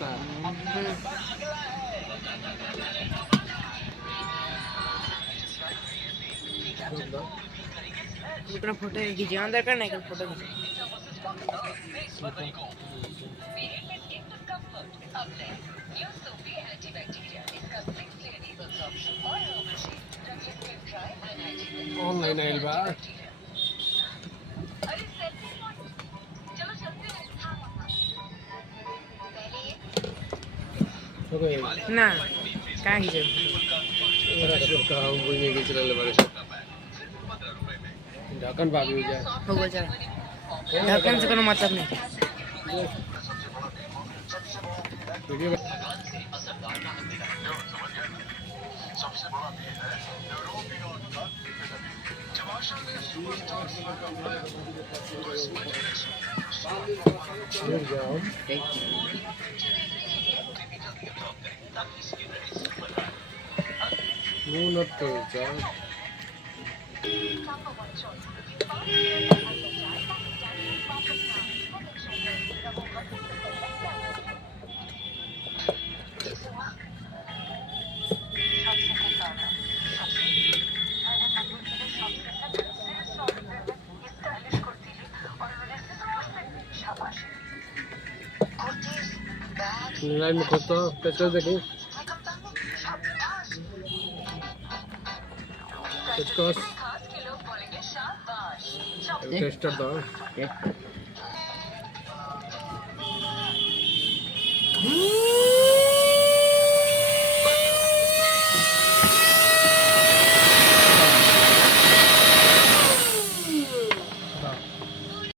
लगता है। इतना फोटो खींचे अंदर करना है फोटो खींचे ऑनलाइन आइल बा ना कहाँ खींचे कहाँ कोई नहीं खींच रहे बारे ढक्कन भाग भी जाए होगा चला ढक्कन से कोनो मतलब नहीं वीडियो मुंह न तो जाओ लाइन में खोजता हूँ टेस्टर देखूँ टेस्टर था